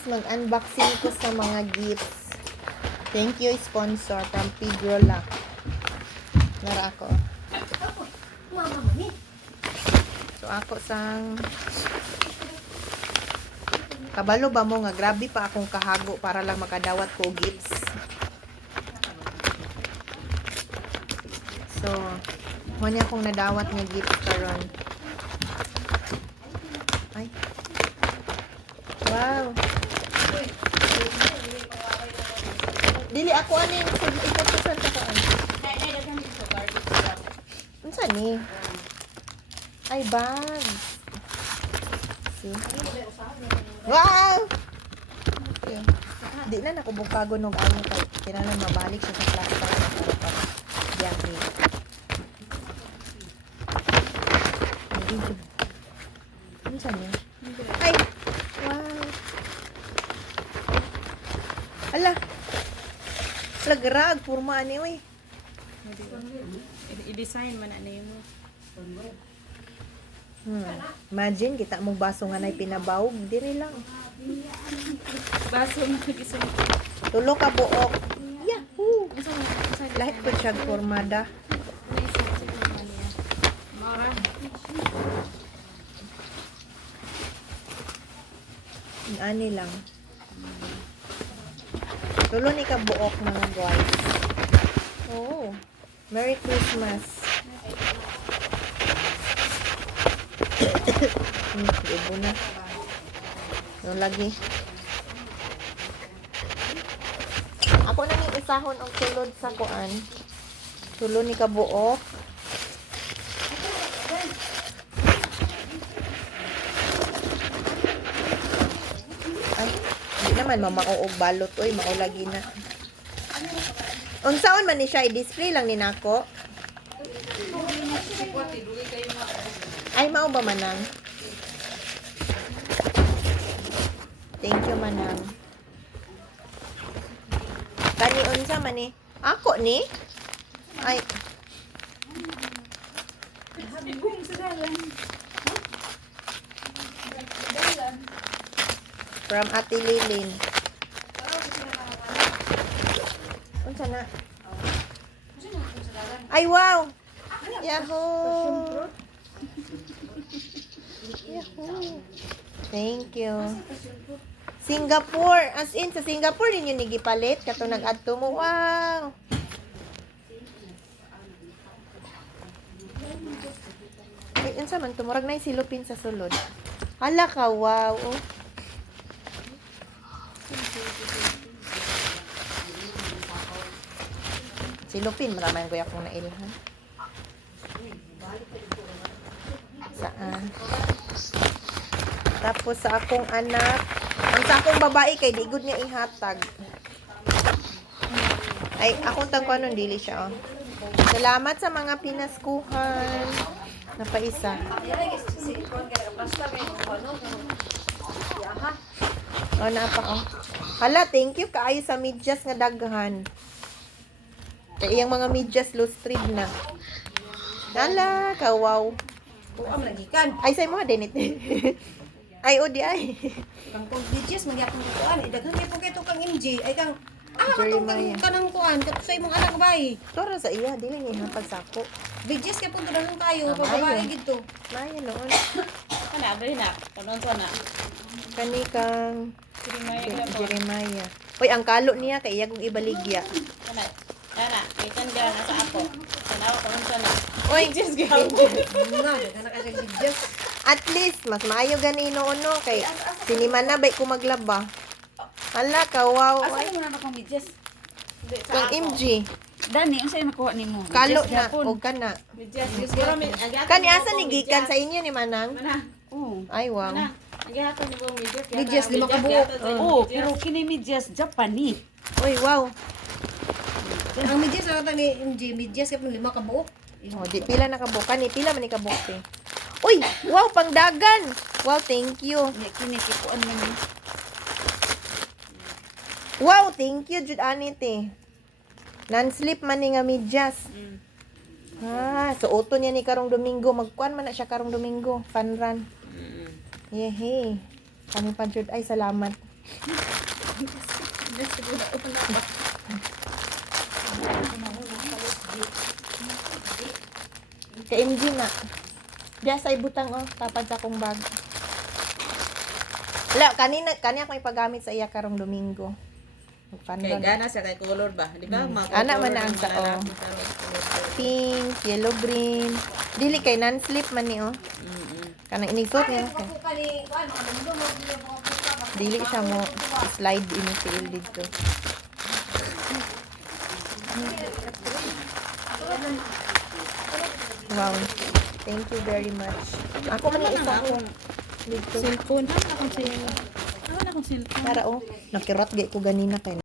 guys, mag-unboxing ko sa mga gifts. Thank you, sponsor from Pigrola. Nara ako. So, ako sang... Kabalo ba mo nga, grabe pa akong kahago para lang makadawat ko gifts. So, wala akong nadawat nga gift karon. Ay. Wow. Dili ako ano yung ikapusan ka ko ano. Unsa ni? Ay, bag. See? Wow! Okay. Di na nakubukago nung ano kay kailangan mabalik siya sa plastic para biyahe. Unsa ni? Ay! Wow! Ala! Lagrag, purma ani oy. I-design man na yun mo. Imagine kita mong baso nga nay pinabawog, diri lang. Baso mo nag-isang. Tulo ka buok. Yahoo! Lahat ko siya formada. Mara. Ani lang. Tulo ni ka buok mga guys. Oh, Merry Christmas. Ibo na. Yung lagi. Ako na yung isahon ang sulod sa kuan. Tulo ni ka buok. Ay, hindi naman mamauog balot. Uy, maulagi na. Unsaon man ni siya, i-display lang ni nako. Ay, mao ba manang? Thank you, manang. Kani unsa man ni? Ako ni? Ay. From Ate Lilin. Unsa na? Ay, wow! Yahoo! Yahoo! Thank you. Singapore. As in, sa Singapore ninyo nigipalit. Kato nag-adto mo. Wow! Ay, unsa man tumurag na yung silupin sa sulod. Hala ka, wow! Oh. Silupin, maraming kuya kong nailhan. Saan? Tapos sa akong anak, ang sa akong babae kay di good niya ihatag. Ay, akong tangko nun, dili siya, oh. Salamat sa mga pinaskuhan. Napaisa. Oh, napa, oh. Hala, thank you kaayo sa medyas nga daghan. Kaya yung mga medyas lustrid na. Hala, kawaw. Buam lagi kan. Ay, say mo, dinit. Ay, o di ay. Kang kong digits magyapon ko kuan. Daghan kay pugay to kang MJ. Ay kang Jeremiah. kanang kuan kat sa imong anak bay. Toro sa iya, dili nga hatag sako. Digits kay pud daghang kayo Ah, pag babae maayo. gidto. Maya noon. Kana ba na? Kanon to na. Kani kang Jeremiah Jeremiah. Hoy, ang kalo niya kay iya kong ibaligya. Kana. Kana, ikan dira na sa ako. Tanaw kanon to na. Oy, Just go. Nga, kana ka digits. at least mas maayo gani no kay siniman na bay ko maglaba. Hala, kawaw. Asa Ay, mo na akong digits? kang MG. Dani, unsay makuha nimo? Kalo na o kana. Digits. Siguro mi Kani asa ni gikan sa inyo ni Manang? Mana? Oo. Ay, wow. Mana? Agihaton ni mong digits. Medyas, lima ka buok. Oo, pero kini medyas Japanese. Uy, wow. Ang medyas sa kata ni MJ, medyas kay pud 5 ka buok. Oh, di pila na kabuka ni pila man ni kabuka. Uy, wow, pangdagan. Wow, thank you. Nya kini kikuan man ni. Wow, thank you jud anite. Non-slip man ni nga medyas. Ah, so auto niya ni karong Domingo. Magkuan man na siya karong Domingo. Fun run. Yehe. Kami pa jud ay salamat. Kay MG na. Diya sa ibutang oh, tapad sa akong bag. Wala, kani ako ipagamit sa iya karong Domingo. Kay Magpandon. gana siya kay color ba? Di ba? Mga Ana color man na ng ang mga sao. lalaki, pero color. Pink, yellow, green. Dili kay non-slip man ni oh. Kanang inisot niya. Dili siya mo slide ini feel dito. Wow. Thank you very much. Ako man yung isa ko dito. Cellphone. Ano akong cellphone? Para oh, nakirot gay ko ganina kay